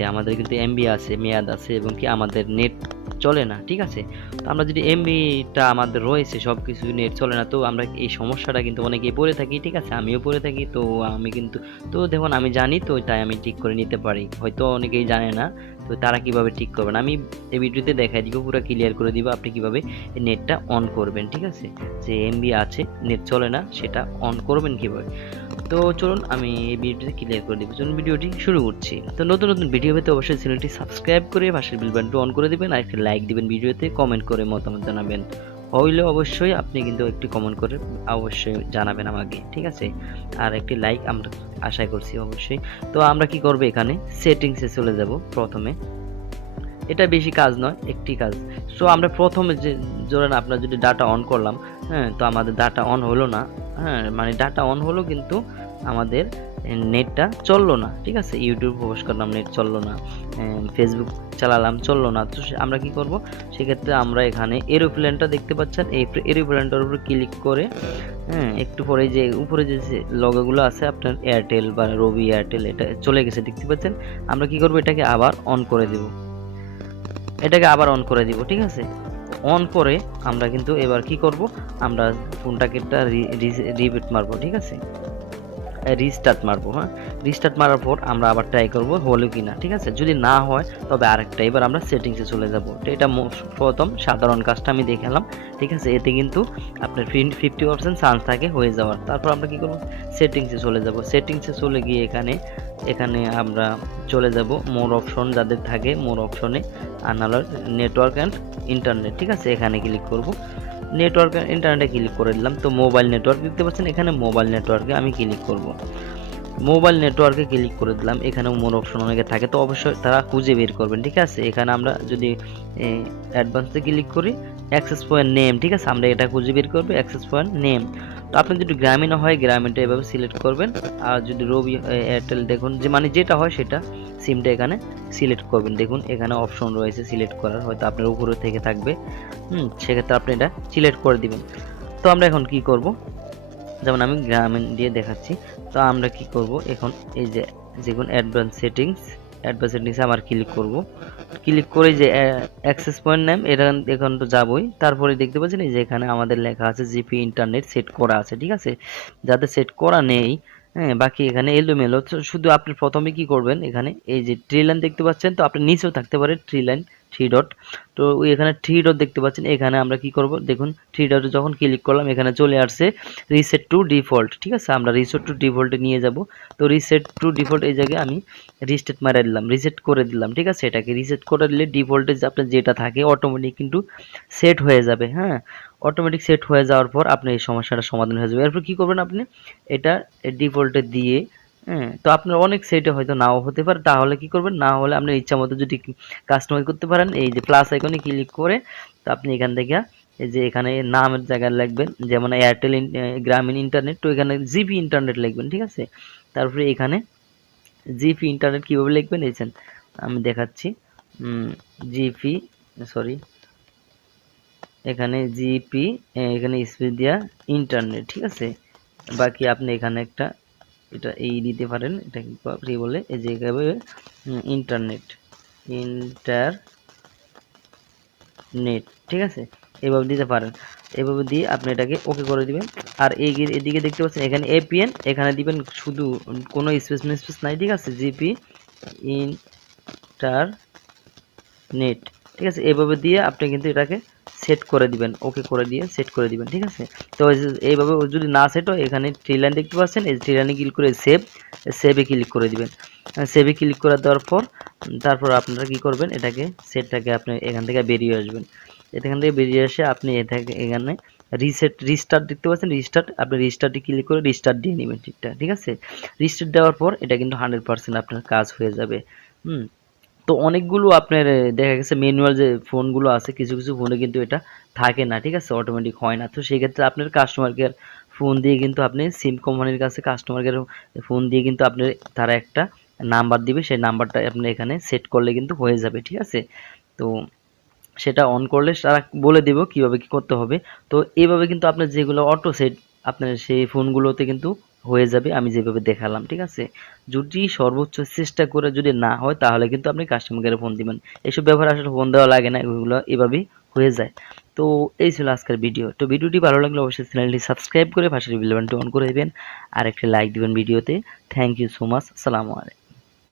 আছে, আমাদের কিন্তু এমবি আছে, মেয়াদ আছে এবং কি আমাদের নেট চলে না, ঠিক আছে? তো আমরা যদি এমবিটা আমাদের রয়েছে সব কিছু নেট চলে না, তো আমরা এই সমস্যাটা কিন্তু অনেকেই পড়ে থাকি, ঠিক আছে? আমিও পড়ে থাকি, তো আমি কিন্তু, তো দেখুন, আমি জানি তো, তাই আমি ঠিক করে নিতে পারি। হয়তো অনেকেই জানে না তো তারা কীভাবে ঠিক করবেন? আমি এই ভিডিওতে দেখাই দিব, পুরো ক্লিয়ার করে দিব আপনি কীভাবে নেটটা অন করবেন, ঠিক আছে? যে এমবি আছে নেট চলে না, সেটা অন করবেন কীভাবে? তো চলুন আমি এই ভিডিওটি ক্লিয়ার করে দিব। চলুন ভিডিওটি শুরু করছি। তো নতুন নতুন ভিডিও পেতে অবশ্যই চ্যানেলটি সাবস্ক্রাইব করে পাশের বিল বাটনটি অন করে দিবেন, আর একটি লাইক দিবেন ভিডিওতে কমেন্ট করে মতামত জানাবেন। হইলে অবশ্যই আপনি কিন্তু একটি কমেন্ট করে অবশ্যই জানাবেন আমাকে, ঠিক আছে? আর একটি লাইক আমরা আশা করছি অবশ্যই। তো আমরা কি করব এখানে? সেটিংসে চলে যাব প্রথমে। এটা বেশি কাজ নয়, একটি কাজ। সো আমরা প্রথমে যে, ধরেন আপনার যদি ডাটা অন করলাম হ্যাঁ তো আমাদের ডাটা অন হলো না। হ্যাঁ মানে ডাটা অন হলো কিন্তু আমাদের নেটটা চলল না, ঠিক আছে? ইউটিউব প্রবেশ করলাম, নেট চলল না ফেসবুক চালালাম, চলল না। তো আমরা কি করব? সেক্ষেত্রে আমরা এখানে এরোপ্লেনটা দেখতে পাচ্ছেন। এই এরোপ্লেনটার উপর ক্লিক করে হ্যাঁ একটু পরে যে, উপরে যে লগোগুলো আছে, আপনার এয়ারটেল বা রবি এয়ারটেল এটা চলে গেছে, দেখতে পাচ্ছেন? আমরা কি করব? এটাকে আবার অন করে দেব। এটাকে আবার অন করে দিব, ঠিক আছে? অন করে আমরা কিন্তু এবার কি করব? আমরা ফোনটাকে একটা রিপিট মারবো, ঠিক আছে? রিস্টার্ট মারবো হ্যাঁ? রিস্টার্ট মারার পর আমরা আবার ট্রাই করব হলো কি না ঠিক আছে? যদি না হয়, তবে আরেকটা, এবার আমরা সেটিংসে চলে যাব। তো এটা প্রথম সাধারণ কাজটা আমি দেখালাম ঠিক আছে? এতে কিন্তু আপনার ফিফটি পার্সেন্ট চান্স থাকে হয়ে যাওয়ার। তারপর আমরা কি করব? সেটিংসে চলে যাব। সেটিংসে চলে গিয়ে এখানে এখানে আমরা চলে যাব মোর অপশন যাদের থাকে মোর অপশনে নাহলে নেটওয়ার্ক অ্যান্ড ইন্টারনেট ঠিক আছে? এখানে ক্লিক করব। নেটওয়ার্ক ইন্টারনেটে ক্লিক করে দিলাম। তো মোবাইল নেটওয়ার্ক দেখতে পাচ্ছেন, এখানে মোবাইল নেটওয়ার্কে আমি ক্লিক করব। মোবাইল নেটওয়ার্কে ক্লিক করে দিলাম, এখানেও মোর অপশন অনেকে থাকে, তো অবশ্যই তারা খুঁজে বের করবেন, ঠিক আছে? এখানে আমরা যদি অ্যাডভান্সে ক্লিক করি অ্যাক্সেস পয়েন্ট নেম ঠিক আছে? আমরা এটা খুঁজে বের করব অ্যাক্সেস পয়েন্ট নেম তো আপনি যদি গ্রামীণ হয়, গ্রামীণটা এভাবে সিলেক্ট করবেন। আর যদি রবি এয়ারটেল দেখুন, যে মানে যেটা হয় সেটা সিমটা এখানে সিলেক্ট করবেন। দেখুন, এখানে অপশন রয়েছে সিলেক্ট করার, হয়তো আপনার উপরে থেকে থাকবে। হুম, সেক্ষেত্রে আপনি এটা সিলেক্ট করে দিবেন। তো আমরা এখন কি করব? যেমন আমি গ্রামীণ দিয়ে দেখাচ্ছি। তো আমরা কি করব? এখন এই যে যেগুন অ্যাডভান্স সেটিংস অ্যাডভান্স নিচে আমার ক্লিক করব। ক্লিক করে যে অ্যাক্সেস পয়েন্ট নেম এখান এখন তো যাবই। তারপরে দেখতে পাচ্ছেন যে এখানে আমাদের লেখা আছে জিপি ইন্টারনেট সেট করা আছে, ঠিক আছে? যাতে সেট করা নেই হ্যাঁ বাকি এখানে এলোমেলো। শুধু আপনি প্রথমে কি করবেন এখানে? এই যে ট্রি লাইন দেখতে পাচ্ছেন, তো আপনি নিচেও থাকতে পারে ট্রি লাইন থ্রি ডট তো এখানে থ্রি ডট দেখতে পাচ্ছেন। এখানে আমরা কি করব? দেখুন থ্রি ডটে যখন ক্লিক করলাম, এখানে চলে আসছে রিসেট টু ডিফল্ট ঠিক আছে? আমরা রিসেট টু ডিফল্টে নিয়ে যাব। তো রিসেট টু ডিফল্ট এই জায়গায় আমি রিস্টেট মারা দিলাম রিসেট করে দিলাম। ঠিক আছে? এটাকে রিসেট করে দিলে ডিফল্টে যে আপনার যেটা থাকে অটোমেটিক কিন্তু সেট হয়ে যাবে। হ্যাঁ? অটোমেটিক সেট হয়ে যাওয়ার পর আপনি এই সমস্যাটা সমাধান হয়ে যাবে। এরপর কী করবেন আপনি? এটা ডিফল্টে দিয়ে হ্যাঁ তো আপনার অনেক সেটে হয়তো নাও হতে পারে। তাহলে কি করবেন? না হলে আপনার ইচ্ছা মতো যদি কাস্টমাইজ করতে পারেন, এই যে প্লাস আইকনে ক্লিক করে তো আপনি এখান থেকে এই যে এখানে নামের জায়গায় লিখবেন। যেমন এয়ারটেল গ্রামীণ ইন্টারনেট তো এখানে জিপি ইন্টারনেট লিখবেন, ঠিক আছে? তারপরে এখানে জিপি ইন্টারনেট কীভাবে লিখবেন? এইছেন আমি দেখাচ্ছি। জিপি সরি এখানে জিপি এখানে স্পেস দিয়া ইন্টারনেট ঠিক আছে? বাকি আপনি এখানে একটা এটা এই দিতে পারেন, এটা কি বলে? এই যে ইন্টারনেট ইন্টার নেট ঠিক আছে? এভাবে দিতে পারেন। এভাবে দিয়ে আপনি এটাকে ওকে করে দিবেন। আর এই এদিকে দেখতে পাচ্ছেন, এখানে এপিএন এখানে দিবেন শুধু কোনো স্পেস স্পেস নাই, ঠিক আছে? জিপি ইন্টার নেট ঠিক আছে? এভাবে দিয়ে আপনি কিন্তু এটাকে সেট করে দিবেন ওকে করে দিয়ে সেট করে দিবেন, ঠিক আছে? তো এইভাবে যদি না সেট হয়, এখানে থ্রি লাইন দেখতে পাচ্ছেন, এই থ্রি লাইনে ক্লিক করে সেভ সেভে ক্লিক করে দিবেন। সেভে ক্লিক করে দেওয়ার পর, তারপর আপনারা কি করবেন, এটাকে সেটটাকে আপনি এখান থেকে বেরিয়ে আসবেন। এখান থেকে বেরিয়ে এসে আপনি এটাকে এখানে রিসেট রিস্টার্ট দেখতে পাচ্ছেন রিস্টার্ট আপনি রিস্টার্টে ক্লিক করে রিস্টার্ট দিয়ে নেবেন ঠিকঠাক ঠিক আছে? রিস্টার্ট দেওয়ার পর এটা কিন্তু হান্ড্রেড পার্সেন্ট আপনার কাজ হয়ে যাবে। হুম তো অনেকগুলো আপনার দেখা গেছে ম্যানুয়াল যে ফোনগুলো আছে, কিছু কিছু ফোনে কিন্তু এটা থাকে না, ঠিক আছে? অটোমেটিক হয় না। তো সেই ক্ষেত্রে আপনার কাস্টমার কেয়ার ফোন দিয়ে কিন্তু আপনি সিম কোম্পানির কাছে কাস্টমার কেয়ার ফোন দিয়ে কিন্তু আপনি তারা একটা নাম্বার দিবে, সেই নাম্বারটা আপনি এখানে সেট করলে কিন্তু হয়ে যাবে, ঠিক আছে? তো সেটা অন করলে তারা বলে দেব কীভাবে কি করতে হবে। তো এইভাবে কিন্তু আপনার যেগুলো অটো সেট আপনার সেই ফোনগুলোতে কিন্তু হয়ে যাবে, আমি যেভাবে দেখালাম, ঠিক আছে? যদি সর্বোচ্চ চেষ্টা করে যদি না হয়, তাহলে কিন্তু আপনি কাস্টমার কেয়ারে ফোন দিবেন। এইসব ব্যবহার আসলে ফোন দেওয়া লাগে না, এগুলো এভাবেই হয়ে যায়। তো এই ছিল আজকের ভিডিও তো ভিডিওটি ভালো লাগলে অবশ্যই চ্যানেলটি সাবস্ক্রাইব করে পাশের বেল বাটনটি অন করে দেবেন, আর একটি লাইক দিবেন ভিডিওতে থ্যাংক ইউ সো মাচ আসসালামু আলাইকুম